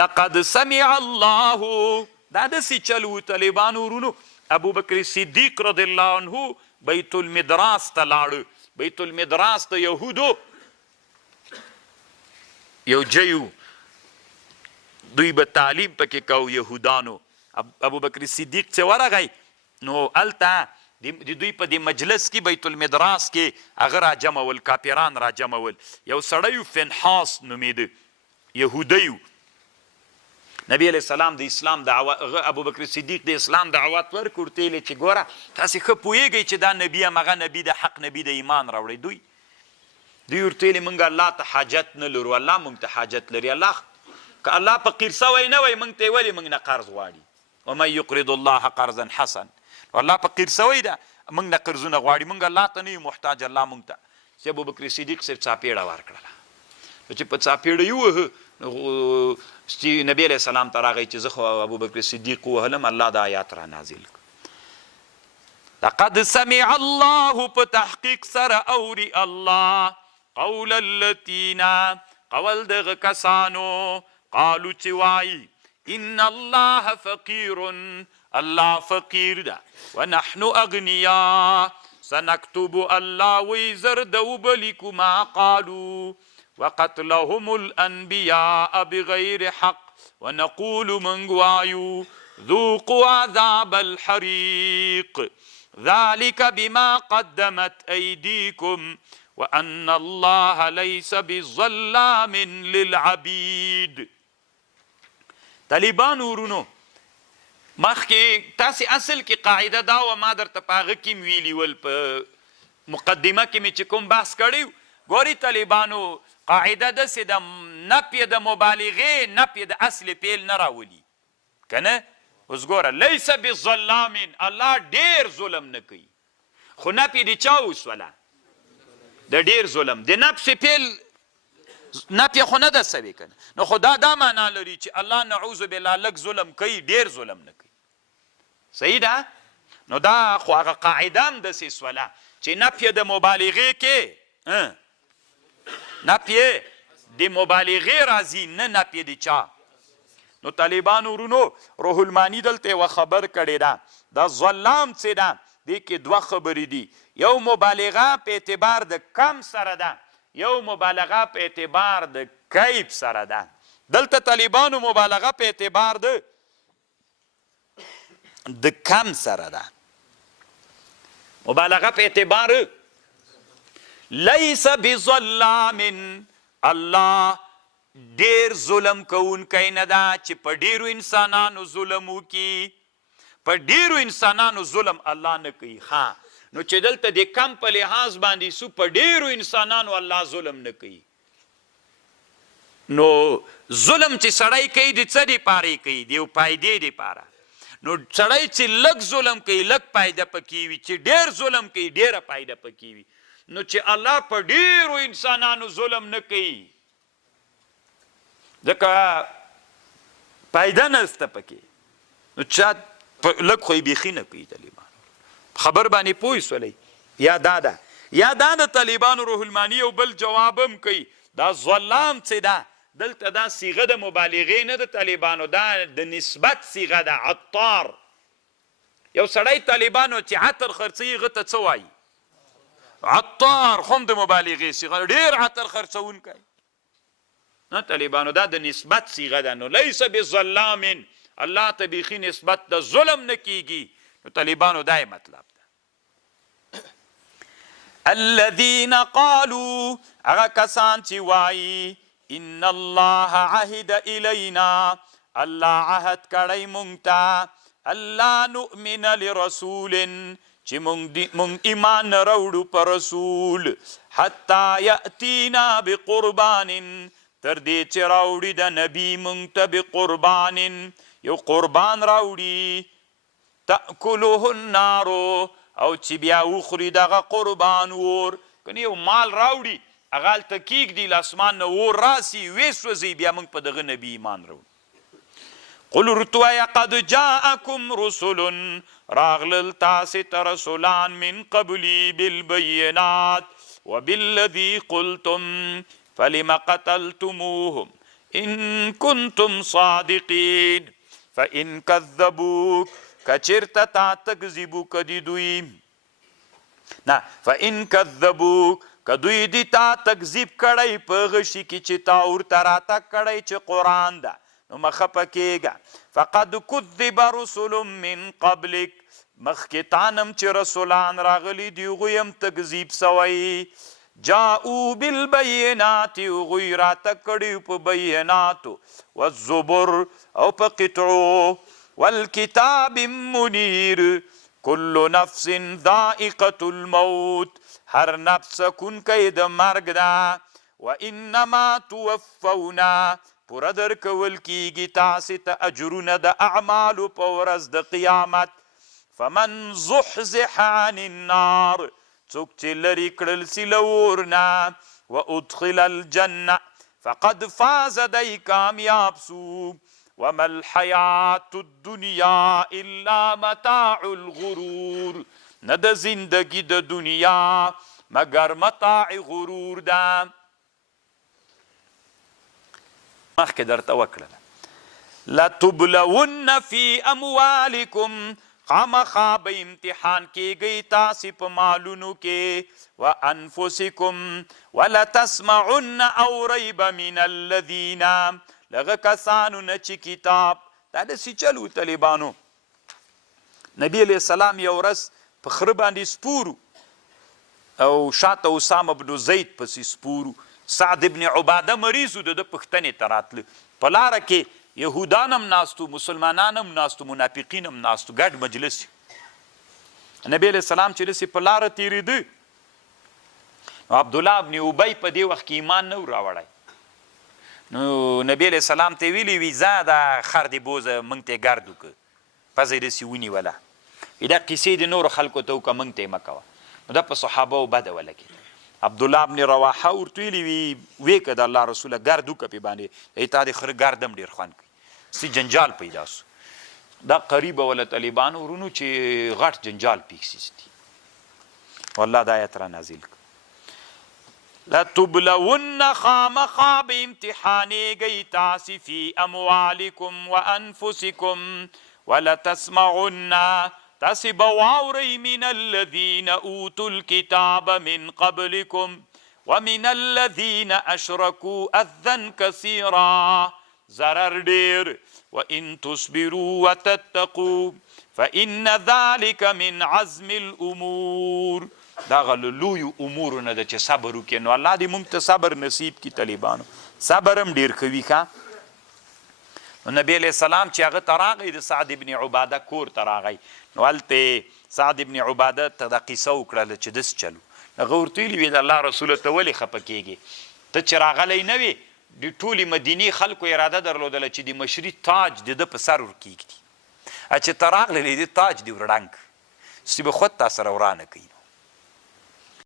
لقد سمع الله دا داسې چل و طالبانو ورونو ابو بکر صدیق رضی الله عنه بیت المدراس ته لاړه بیت المدراس ته یهودو یو جیو دوی به تعلیم پکې کو یهودانو ابو بکر صدیق چې ورغی نو هلته د دوی په دې مجلس کې بیت المدراس کې هغه راجمول کاپیران راجمول یو سړی فنحاس نومېده یهودی نبی علیه السلام د اسلام دعوت ابو بکر صدیق د اسلام دعوت ورکړ ورته ویلې چې ګوره تاسې ښه پوهېږئ چې دا نبي همغه نبي د حق نبي د ایمان راوړی دوی ورته ویلې موږ الله ته حاجت نه لرو الله موږ ته حاجت لري الله که الله فقیر سوی نه وی موږ ته یې ولې موږ نه قرض غواړي ومن یقرض الله قرضا حسن الله فقیر سوی ده موږ نه قرضونه غواړي موږ الله ته نه یو محتاج الله موږ ته چې ابو بکر صدیق صاحب څاپېړه ورکړله چې په څاپېړه یې ووهه چې نبی علیه السلام ته راغی چې زه خو ابو بکر صدیق ووهلم الله دا آیات را نازل کړ لقد سمع الله په تحقیق سره اوري الله قول الذین قول دغه کسانو قالو چې وایي ان الله فقیر الله فقیر ده ونحن اغنیا سنكتب الله ویزر دوبلیکو ما قالوا وقتلهم الانبیاء بغیر حق ونقول من وایو ذوقوا عذاب الحریق ذلك بما قدمت ایدیکم وان الله ليس بظلام للعبید طالبان ورونو مخکې تاسې اصل کې قاعده دا و ما درته په هغه کې ویلي ول په مقدمه کې مې چې کوم بحث کړی ګوري طالبانو قاعده داسې د نفی د مبالغې نفی د اصل پیل نه راولي که نه اوس ګوره لیس بظلام الله ډېر ظلم نه کوي خو نفی د چا وسوله د ډېر ظلم د نفس پیل نفی خو نه ده سوی کنه نو خو دا معنا لري چې الله نعوذ بالله لږ ظلم کوي ډېر ظلم نه کوي صحیح ده نو دا خو هغه قاعده هم داسې سوله چې نفی د مبالغې کې نفی د مبالغې راځي نه نفی د چا نو طالبان ورونو روح المانی دلته یوه خبر کړې ده دا ظلام څه ده دې کې دوه خبرې دي یو مبالغه په اعتبار د کم سره ده یو مبالغه په اعتبار د کیف سره ده دلته طالبانو مبالغه په اعتبار د کم سره ده مبالغه په اعتبار لیس بظلام الله ډیر ظلم کوونکی نه ده چې په ډیرو انسانانو ظلم وکړي په ډیرو انسانانو ظلم الله نه کوي ها نو چې دلته د کم په لحاظ باندې سو په ډیرو انسانانو الله ظلم نه کوي نو ظلم چې سړی کوي د څه دپاره کوي د یو فایدې دپاره نو سړی چې لږ ظلم کوي لږ فایده پکې وي چې ډیر ظلم کوي ډیره فایده پکې وي نو چې الله په ډیرو انسانانو ظلم نه کوي ځکه فایده نسته پکې نو چا لږ خو یې بیخي نه کوي طالبان خبر باندې پوه سولی یا دا د طالبانو روح المانی یو بل جواب هم کوي دا ظلام څه ده دلته دا صیغه د مبالغې نه د طالبانو دا د نسبت صیغه ده عطار یو سړی طالبانو چې عطر خرڅوي هغه ته څه وایي عطار خو هم د مبالغې صیغه ډېر عطر خرڅونکی نه طالبانو دا د نسبت صیغه ده نو لیس بظلام الله ته بیخي نسبت د ظلم نه کیږي نو طالبانو دا مطلب ده الذين قالوا هغه کسان چې وایي ان الله عهد الینا الله عهد کړی مونږ ته الله نؤمن لرسول چې مونږ ایمان نه راوړو په رسول حتی یأتینا بقربان تر دې چې راوړي د نبي مونږ ته بقربان یو قربان راوړي تأکله النار او چې بیا وخوري دغه قربان اور کنه یو مال راوړي هغه هلته کیږدي له اسمان نه اور راسي ویسوځي بیا موږ په دغه نبي ایمان راوړو قل ورته وایه قد جاءکم رسل راغلل تاسې ته رسولان من قبلي بالبینات وبالذي قلتم فلم قتلتموهم ان کنتم صادقین فان کذبوک کچرته تا تکذیبو کدی دوی نه فان کذبوک که دوی دی تا تکذیب کړی په غشي کې چې تا ورته راته کړی چې قرآن ده نو مخه پکېږه فقد کذب رسل من قبلک مخکې تانم چې رسولان راغلي دي هغوی هم تکذیب سوی جاءو بالبینات هغوی راته کړي په بیناتو والزبر او په قطعو والکتاب منیر کل نفس ذائقة الموت هر نفس سکونکی د مرګ ده و انما توفونا پوره درکول کیږي تاسې ته اجرونه د اعمالو په ورځ د قیامت فمن زحزح عن النار څوک چې لرې کړل سي له اور نه و ادخل الجنه فقد فاز دی کامیاب سو وما الحیات الدنیا الا متاع الغرور نه د زندگی د دنیا مگر متاع غرور ده مخکې درته وکړله لتبلون فی اموالکم خامخا به امتحان کیږئ تاسې په مالونو کې و انفسکم ولتسمعن اورئ به من الذین لغه کسانو نه چې کتاب دا داسې چلو طالبانو نبی علیه السلام یو ورځ په خره باندې سپورو او شاته اسامه بن زید پسې سپورو سعد ابن عباده مریض و د پښتنې ته راتله په لاره کې یهودان هم ناستو مسلمانان هم ناستو منافقین هم ناستو ګډ مجلس نبی علیه السلام چې داسې په لاره تېرېده نو عبدالله ابن ابی په دې وخت کې ایمان نه و راوړی نو نبی علیه السلام ته ویلي وي ځه دا خر دې بوزه موږ ته یې ګرد وکړه پزه یې داسې ونیوله دا قصې د نورو خلکو ته وکړه موږ ته یې مه کوه نو دا په صحابهو بده ولګېده عبدالله ابن رواحه ورته ویلي وي ویې که د الله رسوله ګرد وکړه پې باندې تا د خره ګرد هم ډېر خوند کوي سی جنجال پیدا سو دا قریبه وله طالبانو ورونو چې غټ جنجال پیښ والله دا آیت را نازل کړ لتبلون خامخا به امتحانېږئ تاسې فی اموالکم و انفسکم ولتسمعن تاسې به واورئ من الذین اوتوا الکتاب من قبلکم ومن الذین اشرکوا اذى کثیرا ضرر ډیر وان تصبروا وتتقوا فان ذلک من عزم الامور دا غل لویو امورو نه ده چې صبر وکړي نو الله دې موږ ته صبر نصیب کړي طالبانو صبر هم ډېر ښه وي ښه نو نبی علیه السلام چې هغه ته راغی د سعد ابن عباده کور ته راغی نو هلته سعد ابن عباده ته دا قصه وکړله چې داسې چلو هغه ورته ویلي وي د الله رسوله ته ولې خفه کېږې ته چې راغلی نه وې د ټولې مدینې خلکو اراده درلودله چې د مشري تاج د ده په سر ورکېږدي چې ته راغللی د تاج دې ورړنګ سی به خود تا سره ورانه کوي